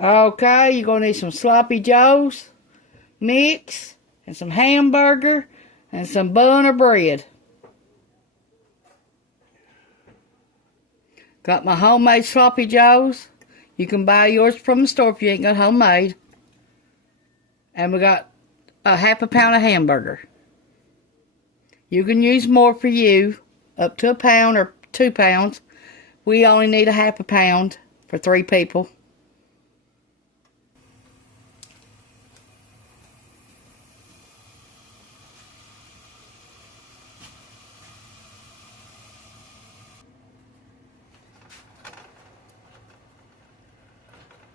Okay, you're going to need some sloppy joes mix and some hamburger and some bun or bread. Got my homemade sloppy joes. You can buy yours from the store if you ain't got homemade. And we got a half a pound of hamburger. You can use more for you, up to a pound or 2 pounds. We only need a half a pound for 3 people.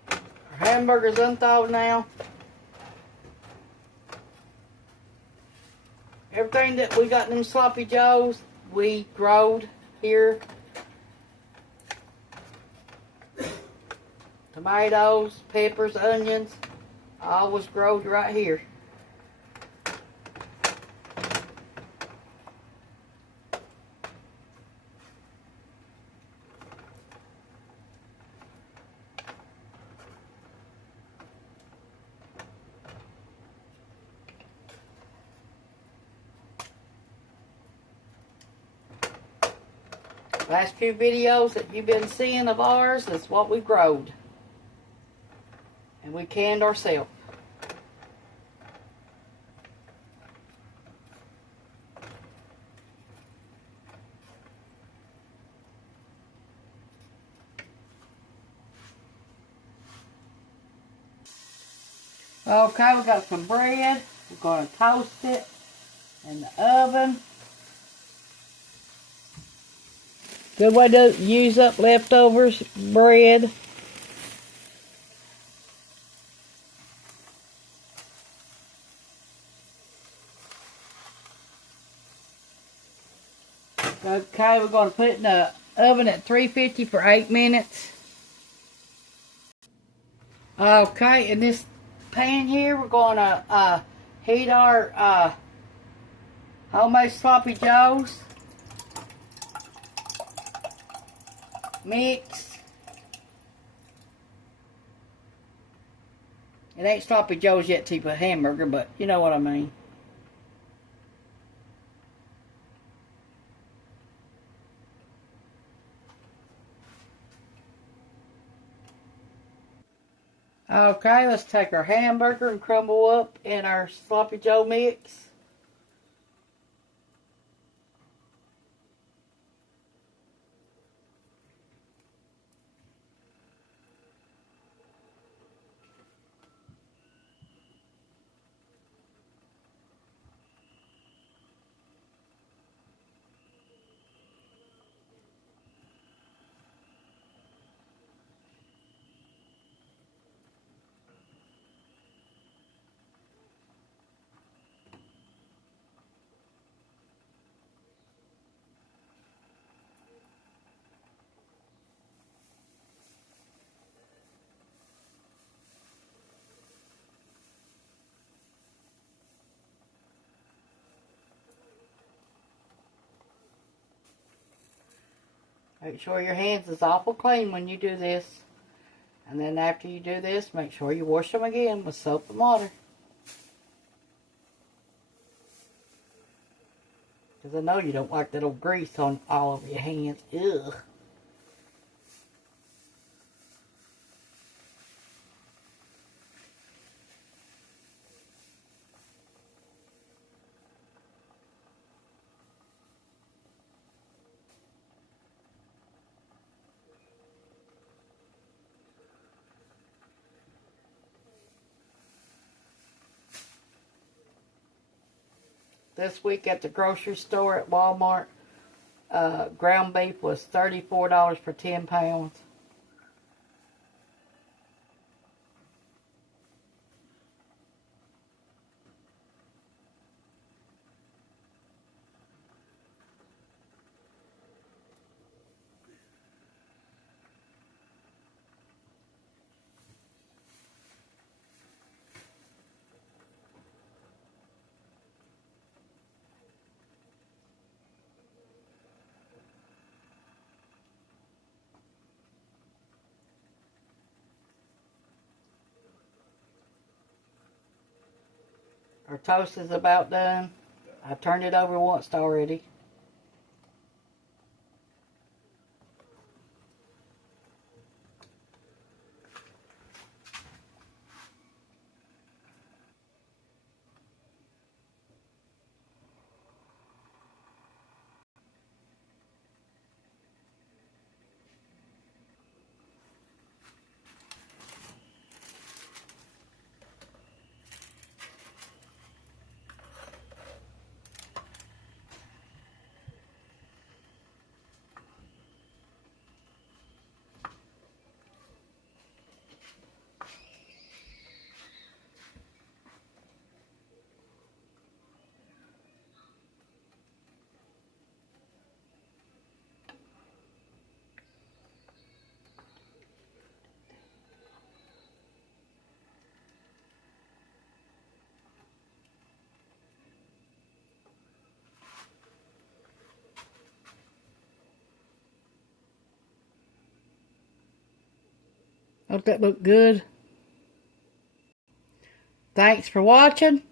Our hamburger's unthawed now. Everything that we got in them sloppy joes, we growed here. Tomatoes, peppers, onions, all was growed right here. Last few videos that you've been seeing of ours is what we growed. And we canned ourselves. Okay, we got some bread. We're going to toast it in the oven. Good way to use up leftovers bread. Okay, we're going to put it in the oven at 350 for 8 minutes. Okay, in this pan here, we're going to heat our homemade sloppy joes. Mix. It ain't sloppy joes yet till you put hamburger, but you know what I mean. Okay, let's take our hamburger and crumble up in our sloppy joe mix. Make sure your hands is awful clean when you do this. And then after you do this, make sure you wash them again with soap and water. Because I know you don't like that old grease on all over your hands. Ugh. This week at the grocery store at Walmart, ground beef was $34 for 10 pounds. Our toast is about done. I turned it over once already. Hope that looked good. Thanks for watching.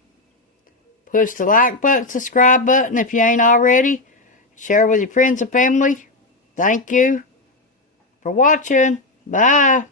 Push the like button, subscribe button if you ain't already. Share with your friends and family. Thank you for watching. Bye.